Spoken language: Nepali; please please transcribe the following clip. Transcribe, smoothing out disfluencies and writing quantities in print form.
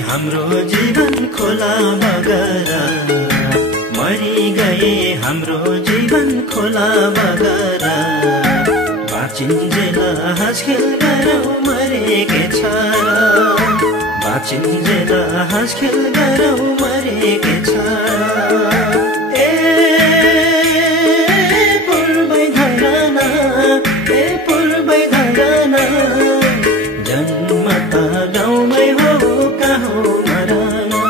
हाम्रो जीवन खोला बगरा, मरि गए हाम्रो जीवन खोला बगरा। बाँचिन्जेल हाँसखेल गरौँ मरेकै छ, बाँचिन्जेल हाँसखेल गरौँ मरेकै छ। ए पूर्वै धराना, ए पूर्वै धराना, जन्म त गाउँमै हो कहाँ हो मराना।